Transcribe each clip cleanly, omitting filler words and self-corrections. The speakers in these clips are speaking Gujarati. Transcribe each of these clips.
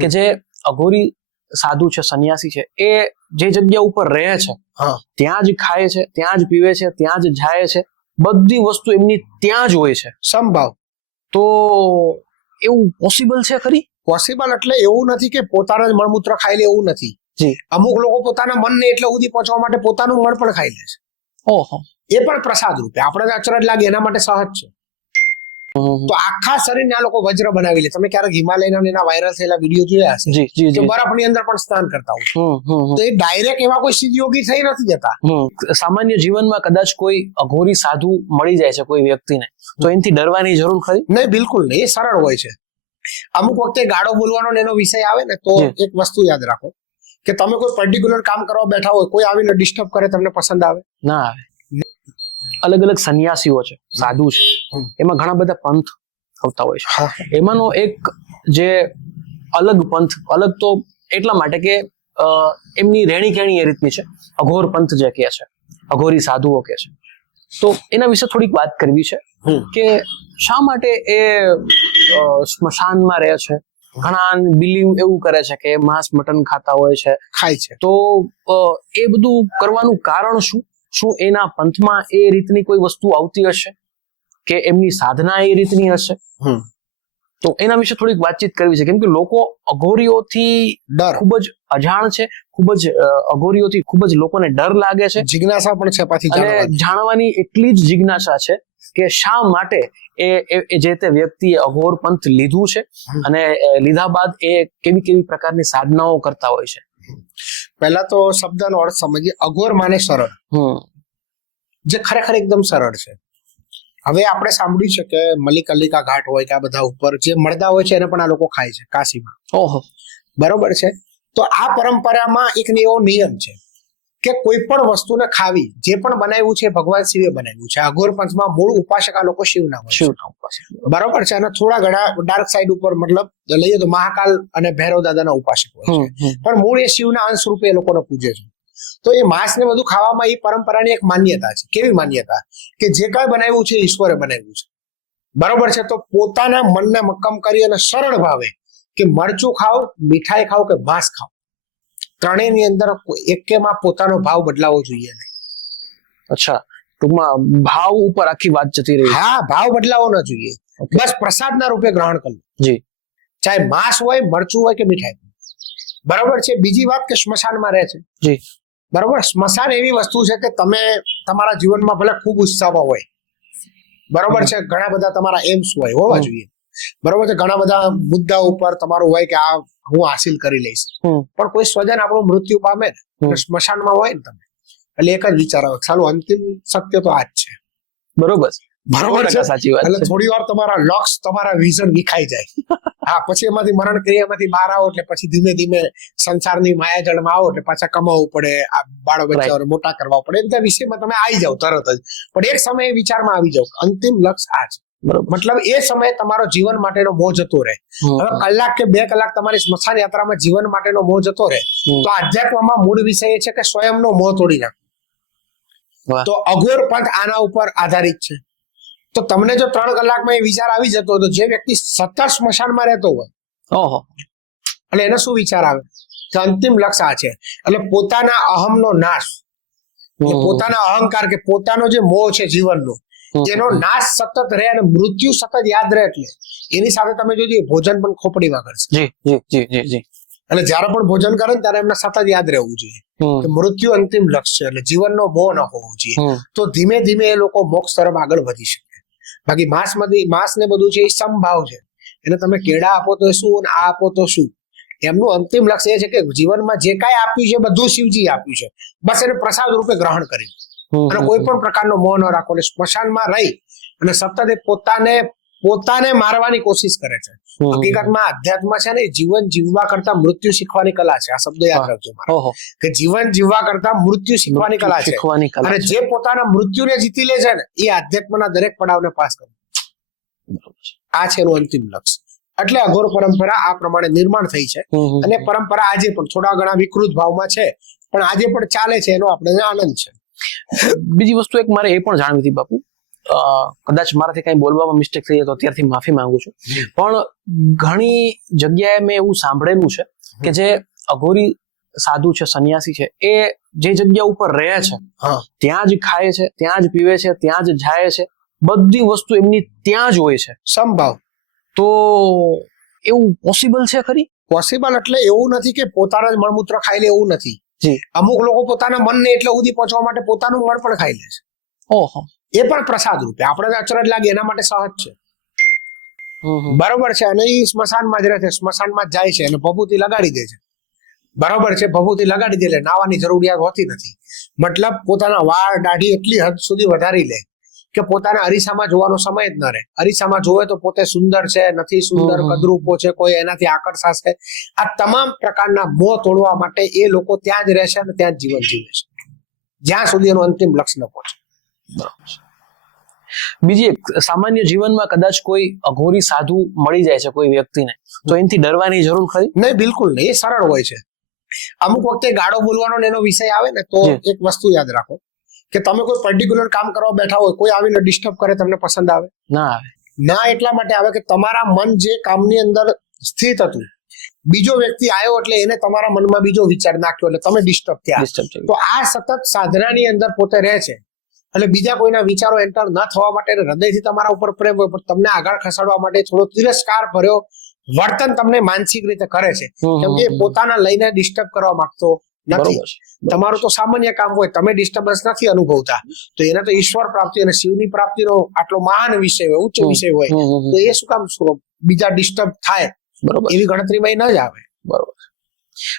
કે જે અઘોરી સાધુ છે, સંન્યાસી છે, એ જે જગ્યા ઉપર રહે છે ત્યાં જ ખાય છે, ત્યાં જ પીવે છે, ત્યાં જ જાય છે, બધી વસ્તુ એમની ત્યાં જ હોય છે. સંભાવ. તો એવું પોસિબલ છે ખરી? પોસિબલ એટલે એવું નથી કે પોતાના જ મળમૂત્ર ખાઈ લે, એવું નથી. જી. અમુક લોકો પોતાના મનને એટલે સુધી પહોંચવા માટે પોતાનું મળ પણ ખાઈ લે છે. ઓહો. એ પણ પ્રસાદ રૂપે. આપણે અચરજ લાગે એના માટે સહજ છે. તો આખા શરીરને આ લોકો વજ્ર બનાવી લે. તમે ક્યારેક હિમાલયના એના વાયરલ થયેલા વિડીયો જોયા હશે? જી જી કે જી. બરફની અંદર પણ સ્નાન કરતા હોય. તો એ ડાયરેક્ટ એવા કોઈ સિદ્ધ યોગી થઈ નથી જતા. સામાન્ય જીવનમાં કદાચ કોઈ અઘોરી સાધુ મળી જાય છે કોઈ વ્યક્તિને, તો એનાથી ડરવાની જરૂર ખરી? નહીં, બિલકુલ નહીં. એ સરળ હોય છે. અમુક વખતે ગાળો બોલવાનો એનો વિષય આવે ને, તો એક વસ્તુ યાદ રાખો કે તમે કોઈ પર્ટિક્યુલર કામ કરવા બેઠા હોય, કોઈ આવીને ડિસ્ટર્બ કરે, તમને પસંદ આવે? ના આવે. અલગ અલગ સંન્યાસીઓ છે, સાધુ છે, એમાં ઘણા બધા પંથ આવતા હોય છે. એમાંનો એક જે અલગ પંથ, અલગ તો એટલા માટે કે એમની રહેણી કેણી એ રીતની છે, અઘોર પંથ જે કહે છે, અઘોરી સાધુઓ કહે છે. તો એના વિશે થોડીક વાત કરવી છે કે શા માટે એ સ્મશાનમાં રહે છે. ઘણા બિલીવ એવું કરે છે કે માંસ મટન ખાતા હોય છે, ખાય છે. તો એ બધું કરવાનું કારણ શું? શું એના પંથમાં એ રીતની કોઈ વસ્તુ આવતી હશે કે એમની સાધના એ રીતની હશે? તો એના વિશે થોડીક વાતચીત કરવી છે, કેમ કે લોકો અઘોરીઓથી ખૂબ જ અજાણ છે, ખૂબ જ અઘોરીઓથી ખૂબ જ લોકોને ડર લાગે છે. જિજ્ઞાસા પણ છે પાછી, અને જાણવાની એટલી જ જિજ્ઞાસા છે કે શા માટે એ જે તે વ્યક્તિએ અઘોર પંથ લીધું છે અને લીધા બાદ એ કેવી કેવી પ્રકારની સાધનાઓ કરતા હોય છે. પહેલા તો શબ્દનો અર્થ સમજીએ. અઘોર માને સરળ, જે ખરેખર એકદમ સરળ છે. હવે આપણે સાંભળ્યું છે કે મલિકલ્લિકા ઘાટ હોય કે આ બધા ઉપર જે મળદા હોય છે એને પણ આ લોકો ખાય છે કાશીમાં. ઓહો. બરોબર છે. તો આ પરંપરામાં એક એવો નિયમ છે કે કોઈ પણ વસ્તુને ખાવી, જે પણ બનાવ્યું છે ભગવાન શિવે બનાવ્યું છે. અઘોર પંથમાં મૂળ ઉપાસક આ લોકો શિવના હોય. શિવના ઉપાસક. બરોબર છે. અને થોડા ઘણા ડાર્ક સાઈડ ઉપર મતલબ લઈએ તો મહાકાલ અને ભૈરવ દાદાના ઉપાસક હોય છે, પણ મૂળ એ શિવના અંશ રૂપે એ લોકોને પૂજે છે. તો એ માંસ ને બધું ખાવામાં એ પરંપરાની એક માન્યતા છે. કેવી માન્યતા? કે જે કાંઈ બનાવ્યું છે ઈશ્વરે બનાવ્યું છે. બરોબર છે. તો પોતાના મનને મક્કમ કરી અને સરળ ભાવે કે મરચું ખાઓ, મીઠાઈ ખાઓ કે માંસ ખાઓ, ત્રણેયની અંદર એકેમાં પોતાનો ભાવ બદલાવો જોઈએ નહીં. અચ્છા, ટૂંકમાં ભાવ ઉપર આખી વાત જતી રહી. હા, ભાવ બદલાવો ન જોઈએ. બસ પ્રસાદના રૂપે ગ્રહણ કરવું. જી. ચાહે માંસ હોય, મરચું હોય કે મીઠાઈ. બરોબર છે. બીજી વાત કે સ્મશાનમાં રહે છે. જી. બરોબર. સ્મશાન એવી વસ્તુ છે કે તમે તમારા જીવનમાં ભલે ખૂબ ઉત્સાહમાં હોય, બરોબર છે, ઘણા બધા તમારા એમ્સ હોય, હોવા જોઈએ, બરોબર છે, ઘણા બધા મુદ્દા ઉપર તમારું હોય કે આ હું હાસિલ કરી લઈશ, પણ કોઈ સ્વજન આપણું મૃત્યુ પામે ને સ્મશાનમાં હોય ને તમે, એટલે એક જ વિચાર આવે, ચાલો અંતિમ સત્ય તો આ જ છે. બરોબર. બરોબર છે. સાચી વાત. એટલે થોડી વાર તમારા લક્ષ્ય, તમારા વિઝન વિખાઈ જાય. હા, પછી એમાંથી મરણ ક્રિયામાંથી બહાર આવો એટલે પછી ધીમે ધીમે સંસારની માયાજળમાં આવો એટલે પાછા કમાવવું પડે, આ બાળો બચ્ચાઓને મોટા કરવા પડે, એ બધા વિષયમાં તમે આવી જાવ તરત જ. પણ એક સમયે વિચારમાં આવી જાવ અંતિમ લક્ષ્ય આ છે. મતલબ એ સમયે તમારો જીવન માટેનો મોહ જતો રહે. હવે કલાક કે 2 કલાક તમારી સ્મશાન યાત્રામાં જીવન માટેનો મોહ જતો રહે, તો આધ્યાત્મમાં મૂળ વિષય એ છે કે સ્વયંનો મોહ તોડી નાખો. તો અઘોર પંથ આના ઉપર આધારિત છે. તો તમને જો 3 કલાકમાં એ વિચાર આવી જતો હોય, તો જે વ્યક્તિ સતત સ્મશાનમાં રહેતો હોય, ઓહો, એટલે એને શું વિચાર આવે કે અંતિમ લક્ષ્ય આ છે. એટલે પોતાના અહમનો નાશ, પોતાના અહંકાર કે પોતાનો જે મોહ છે જીવનનો, એનો નાશ સતત રહે અને મૃત્યુ સતત યાદ રહે. એટલે એની સાથે તમે જોજો ભોજન પણ ખોપડીમાં કરશે. જી જી જી જી જી. એટલે જયારે પણ ભોજન કરે ને ત્યારે એમને સતત યાદ રહેવું જોઈએ કે મૃત્યુ અંતિમ લક્ષ્ય છે, એટલે જીવનનો મોહ ન હોવો જોઈએ. તો ધીમે ધીમે એ લોકો મોક્ષ તરફ આગળ વધી શકે. બાકી માંસ ને બધું છે એ સમભાવ છે. એને તમે કેળા આપો તો શું અને આ આપો તો શું, એમનું અંતિમ લક્ષ્ય એ છે કે જીવનમાં જે કાંઈ આપ્યું છે બધું શિવજી આપ્યું છે, બસ એને પ્રસાદ રૂપે ગ્રહણ કરી અને કોઈ પણ પ્રકારનો મોહ ન રાખો. એટલે સ્મશાનમાં રહી અને સતત એ પોતાને મારવાની કોશિશ કરે છે. હકીકતમાં અધ્યાત્મ છે ને જીવન જીવવા કરતા મૃત્યુ શીખવાની કલા છે. આ શબ્દ યાદ રાખજો કે જીવન જીવવા કરતા મૃત્યુ શીખવાની કલા છે. અને જે પોતાના મૃત્યુને જીતી લે છે ને એ આધ્યાત્મના દરેક પડાવને પાસ કરે. આ છે એનું અંતિમ લક્ષ્ય. એટલે અઘોર પરંપરા આ પ્રમાણે નિર્માણ થઈ છે અને પરંપરા આજે પણ થોડા ઘણા વિકૃત ભાવમાં છે, પણ આજે પણ ચાલે છે. એનો આપણે આનંદ છે. બીજી વસ્તુ એક મારે એ પણ જાણવી હતી બાપુ, કદાચ મારાથી કઈ બોલવામાં મિસ્ટેક થઈ જાય તો અત્યારથી માફી માંગુ છું, પણ ઘણી જગ્યાએ મેં એવું સાંભળેલું છે કે જે અઘોરી સાધુ છે, સંન્યાસી છે, એ જે જગ્યા ઉપર રહે છે ત્યાં જ ખાય છે, ત્યાં જ પીવે છે, ત્યાં જ જાય છે, બધી વસ્તુ એમની ત્યાં જ હોય છે. સંભવ તો એવું પોસિબલ છે ખરી? પોસિબલ એટલે એવું નથી કે પોતાના જ મળમૂત્ર ખાઈ લે, એવું નથી. અમુક લોકો પોતાના મનને એટલે સુધી પહોંચવા માટે પોતાનું મળ પણ ખાઈ લે છે. ઓહો, એ પણ પ્રસાદ રૂપે. આપણે અચરજ લાગે એના માટે સહજ છે, બરોબર છે. અને એ સ્મશાનમાં જ રહે છે, સ્મશાનમાં જ જાય છે અને ભભૂતિ લગાડી દે છે, બરોબર છે. ભભૂતિ લગાડી દે એટલે નાવાની જરૂરિયાત હોતી નથી. મતલબ પોતાના વાળ દાઢી એટલી હદ સુધી વધારી લે કે પોતાના અરીસામાં જોવાનો સમય જ ન રહે. અરીસામાં જોવે તો પોતે સુંદર છે, નથી સુંદર, કદરૂપો છે, કોઈ એનાથી આકર્ષાશે. આ તમામ પ્રકારના મોહ તોડવા માટે એ લોકો ત્યાં જ રહેશે અને ત્યાં જ જીવન જીવે છે, જ્યાં સુધી એનું અંતિમ લક્ષ્ય ન પહોંચે. બીજી એક, સામાન્ય જીવનમાં કદાચ કોઈ અઘોરી સાધુ મળી જાય છે કોઈ વ્યક્તિને, તો એનાથી ડરવાની જરૂર ખરી? નહીં, બિલકુલ નહીં. એ સરળ હોય છે. અમુક વખતે ગાળો બોલવાનો એનો વિષય આવે ને તો એક વસ્તુ યાદ રાખો કે તમે કોઈ પર્ટિક્યુલર કામ કરવા બેઠા હોય, કોઈ આવીને ડિસ્ટર્બ કરે, તમને પસંદ આવે? ના આવે. ના એટલા માટે આવે કે તમારા મન જે કામની અંદર સ્થિત હતું, બીજો વ્યક્તિ આવ્યો એટલે એને તમારા મનમાં બીજો વિચાર નાખ્યો એટલે તમે ડિસ્ટર્બ થયા. તો આ સતત સાધનાની અંદર પોતે રહે છે એટલે બીજા કોઈના વિચારો એન્ટર ન થવા માટે હૃદયથી તમારા ઉપર પ્રેમ હોય, પણ તમને આગળ ખસાડવા માટે થોડો તિરસ્કાર ભર્યો વર્તન તમને માનસિક રીતે કરે છે, કેમ કે પોતાના લઈને ડિસ્ટર્બ કરવા માંગતો નથી. તમારું તો સામાન્ય કામ હોય, તમે ડિસ્ટર્બન્સ નથી અનુભવતા, તો એને તો ઈશ્વર પ્રાપ્તિ અને શિવની પ્રાપ્તિનો આટલો મહાન વિષય હોય, ઉચ્ચ વિષય હોય, તો એ શું કામ બીજા ડિસ્ટર્બ થાય? બરોબર, એવી ગણતરીમાં ન જ આવે. બરોબર.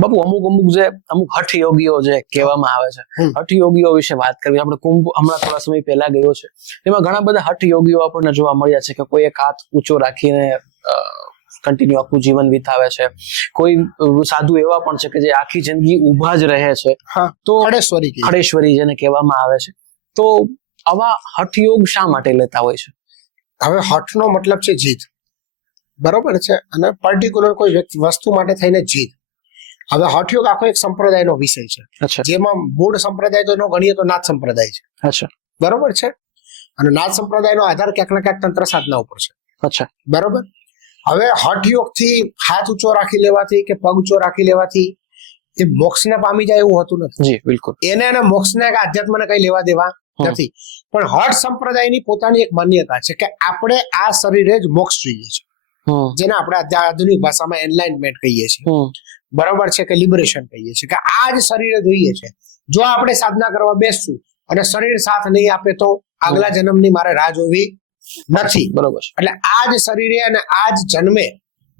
બાપુ, અમુક હઠ યોગીઓ જે કહેવામાં આવે છે, હઠ યોગીઓ વિશે વાત કરવી. આપણે કુંભ હમણાં થોડા સમય પહેલા ગયો છે, એમાં ઘણા બધા હઠ યોગીઓ આપણને જોવા મળ્યા છે કે કોઈ એક હાથ ઊંચો રાખીને કન્ટિન્યુ આખું જીવન વિતાવે છે. કોઈ સાધુ એવા પણ છે કે જે આખી જિંદગી ઊભા જ રહે છે, તો ખડેશ્વરી જેને કહેવામાં આવે છે. તો આવા હઠ યોગ શા માટે લેતા હોય છે? હવે હઠનો મતલબ છે જીત, બરોબર છે, અને પર્ટિક્યુલર કોઈ વ્યક્તિ વસ્તુ માટે થઈને જીત. હવે હઠયોગ આખો એક સંપ્રદાયનો વિષય છે, જેમાં મૂળ સંપ્રદાય તો ગણીએ તો નાથ સંપ્રદાય છે, બરોબર છે. અને નાથ સંપ્રદાયનો આધાર ક્યાંક ને ક્યાંક તંત્ર સાધના ઉપર છે, બરોબર. હવે હઠયોગ થી હાથ ઊંચો રાખી લેવાથી કે પગ ઊંચો રાખી લેવાથી એ મોક્ષને પામી જાય એવું હોતું નથી. જી બિલકુલ. એને મોક્ષને કે આધ્યાત્મને કઈ લેવા દેવા નથી. પણ હઠ સંપ્રદાયની પોતાની એક માન્યતા છે કે આપણે આ શરીરે જ મોક્ષ જોઈએ છે, જેને આપણે આધુનિક ભાષામાં એનલાઇનમેન્ટ કહીએ છીએ, બરોબર છે, કે લિબરેશન કહીએ છીએ, કે આ જ શરીરે જોઈએ છે. જો આપણે સાધના કરવા બેસશું અને શરીર સાથ નહીં આપે તો આગલા જન્મની મારે રાહ જોવી નથી, બરોબર. એટલે આ જ શરીરે અને આ જ જન્મે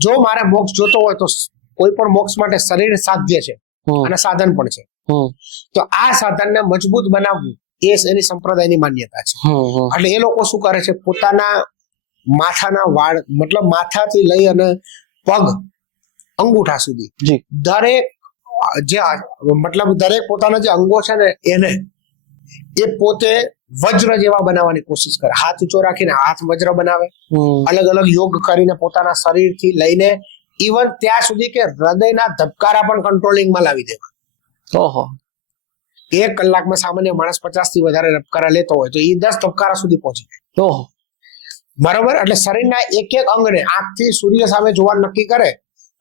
જો મારે મોક્ષ જોતો હોય તો કોઈ પણ મોક્ષ માટે શરીર સાધ્ય છે અને સાધન પણ છે. તો આ સાધનને મજબૂત બનાવવું એ એની સંપ્રદાયની માન્યતા છે. એટલે એ લોકો શું કરે છે, પોતાના માથાના વાળ, મતલબ માથાથી લઈ અને પગ અંગૂઠા સુધી દરેક જે મતલબ દરેક પોતાના જે અંગો છે ને એને એ પોતે વજ્ર જેવા બનાવવાની કોશિશ કરે. હાથ ઊંચો રાખીને હાથ વજ્ર બનાવે, અલગ અલગ યોગ કરીને પોતાના શરીરથી લઈને ઇવન ત્યાં સુધી કે હૃદયના ધબકારા પણ કંટ્રોલિંગમાં લાવી દેવા. ઓહો, 1 કલાકમાં સામાન્ય માણસ 50 થી વધારે ધબકારા લેતો હોય તો એ 10 ધબકારા સુધી પહોંચી જાય. ઓહો, બરોબર. એટલે શરીરના એક એક અંગને આંખથી સૂર્ય સામે જોવાનું નક્કી કરે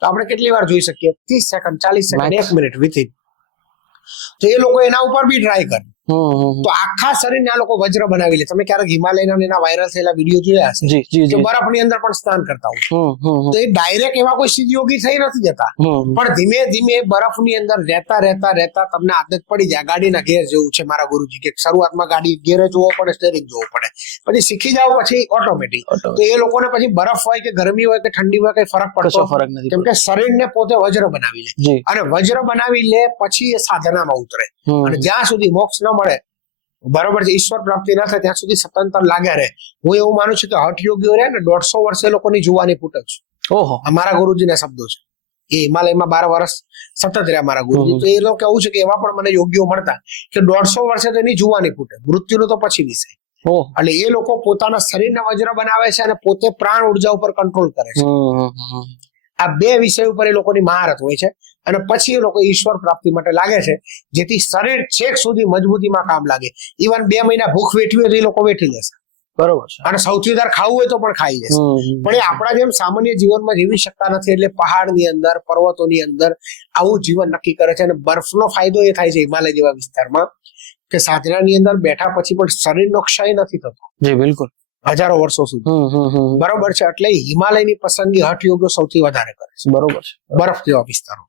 તો આપણે કેટલી વાર જોઈ શકીએ? 30 સેકન્ડ, 40 સેકન્ડ, 1 મિનિટ વિથિન. તો એ લોકો એના ઉપર બી ટ્રાય કરે. તો આખા શરીરને આ લોકો વજ્ર બનાવી લે. તમે ક્યારેક હિમાલયના એના વાયરલ થયેલા વિડીયો જોયા હશે કે બરફની અંદર પણ સ્નાન કરતા હોય. તો એ ડાયરેક્ટ એવા કોઈ સિદ્ધ યોગી થઈ નથી જતા, પણ ધીમે ધીમે બરફની અંદર રહેતા રહેતા રહેતા તમને આદત પડી જાય. ગાડીના ગેર જેવું છે મારા ગુરુજી કે શરૂઆતમાં ગાડી ગેર જોવો પડે, સ્ટેરિંગ જોવો પડે, પછી શીખી જાવ પછી ઓટોમેટિક. તો એ લોકોને પછી બરફ હોય કે ગરમી હોય કે ઠંડી હોય કઈ ફરક પડતો નથી, કેમ કે શરીરને પોતે વજ્ર બનાવી લે. અને વજ્ર બનાવી લે પછી એ સાધનામાં ઉતરે. અને જ્યાં સુધી મોક્ષ ન મળે, બરોબર છે, ઈશ્વર પ્રાપ્તિ ના થાય ત્યાં સુધી સતંતર લાગ્યા રહે. હું એવું માનું છું કે હઠ યોગીઓ રહે ને 150 વર્ષે લોકોની જુવાની ફૂટે છે. ઓહો, મારા ગુરુજીના શબ્દો છે. એ હિમાલયમાં 12 વર્ષ સતત રહ્યા મારા ગુરુજી. તો એ લોકો કેવું છે કે એવા પણ મને યોગીઓ મળતા કે 150 વર્ષે તો એની જુવાની ફૂટે, મૃત્યુનો તો પછી વિષય. એટલે એ લોકો પોતાના શરીરને વજ્ર બનાવે છે અને પોતે પ્રાણ ઉર્જા ઉપર કંટ્રોલ કરે છે. આ 2 વિષય ઉપર એ લોકોની મહારત હોય છે. અને પછી એ લોકો ઈશ્વર પ્રાપ્તિ માટે લાગે છે, જેથી શરીર છેક સુધી મજબૂતીમાં કામ લાગે. ઇવન 2 મહિના ભૂખ વેઠવી હોય તો એ લોકો વેઠી લેશે. બરોબર છે. અને સૌથી વધારે ખાવું હોય તો પણ ખાઈ જશે. પણ એ આપણા જેમ સામાન્ય જીવનમાં જીવી શકતા નથી, એટલે પહાડની અંદર, પર્વતોની અંદર આવું જીવન નક્કી કરે છે. અને બરફનો ફાયદો એ થાય છે હિમાલય જેવા વિસ્તારમાં કે સાધનાની અંદર બેઠા પછી પણ શરીરનો ક્ષય નથી થતો. જી બિલકુલ. હજારો વર્ષો સુધી. બરોબર છે. એટલે હિમાલયની પસંદગી હઠ યોગો સૌથી વધારે કરે છે. બરોબર છે. બરફ જેવા વિસ્તારો.